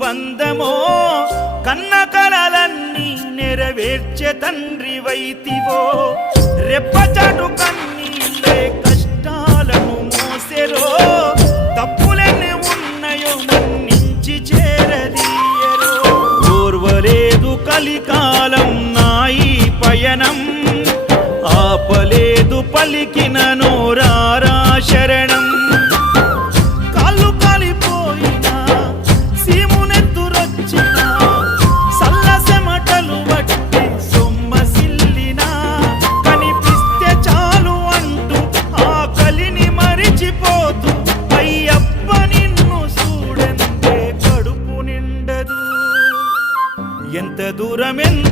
బంధమో కన్న కలలన్నీ నెరవేర్చే తండ్రి వైతివో రెప్పచాటు కన్నీళ్ళే కష్టాలను మోసెరో తప్పులెన్ని ఉన్నాయో మన్నించి చేరదీయరో ఓర్వలేదు కలికాలం నాయి పయనం ఆపలేదు పలికిన నోరారా శరణం కాళ్ళు కాలిపోయినా సీమునెత్తురొచ్చినా సల్లసెమటలు బట్టి సొమ్మసిల్లినా కనిపిస్తే చాలు అంటూ ఆకలిని మరిచిపోతూ అయ్యప్ప నిన్ను చూడంతే కడుపు నిండదు ఎంత దూరమెంత